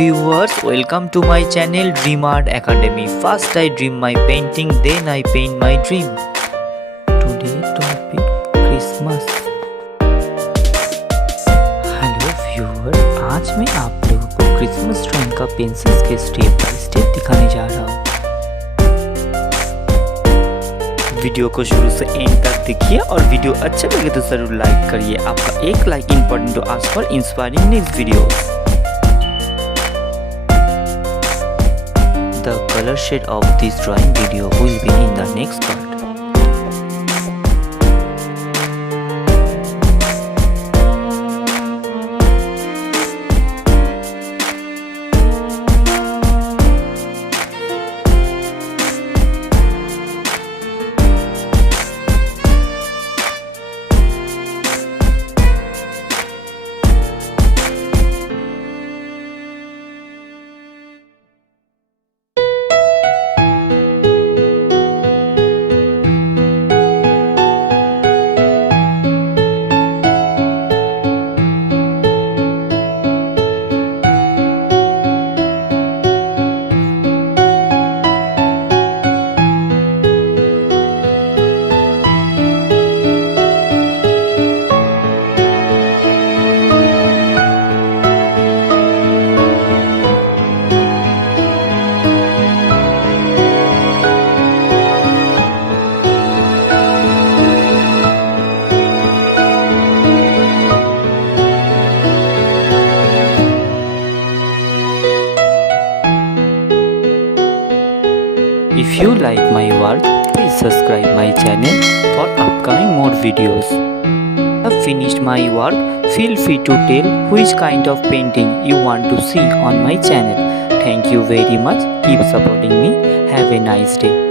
viewers, welcome to my channel Dream Art Academy. First I dream my painting, then I paint my dream. Today topic Christmas. Hello viewer, आज मैं आप लोगों को Christmas drawing का pencil sketch step by step दिखाने जा रहा हूँ। वीडियो को शुरू से एंड तक देखिए और वीडियो अच्छा लगे तो जरूर लाइक करिए। आपका एक like important to ask for inspiring next video. The color shade of this drawing video will be in the next part. If you like my work, please subscribe my channel for upcoming more videos. Have finished my work, feel free to tell which kind of painting you want to see on my channel. Thank you very much. Keep supporting me. Have a nice day.